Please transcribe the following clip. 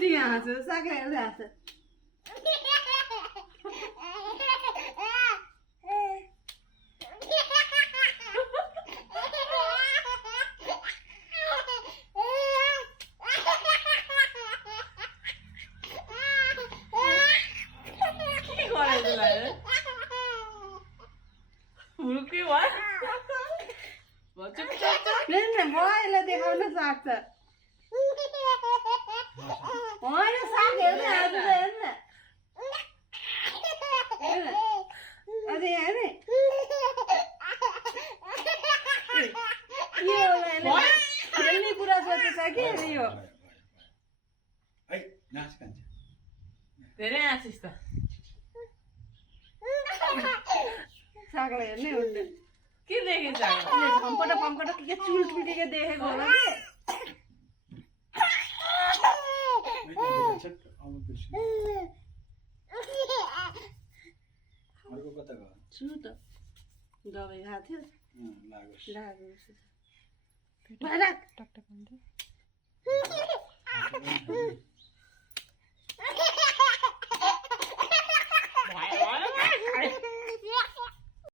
उठी हाँस साग हेर्दै हाँस मैले देखाउन सक्छ होइन साग हेर्दै हाँस हेर्न अझै हेर्ने खेल्ने कुरा सोचेछ कि यो धेरै हाँसिस् त सागलाई हेर्नै हुन्न के देखिन्छ फम्पट फम्पट के चुल के देखेको होला छु त दबाई खाएको थियो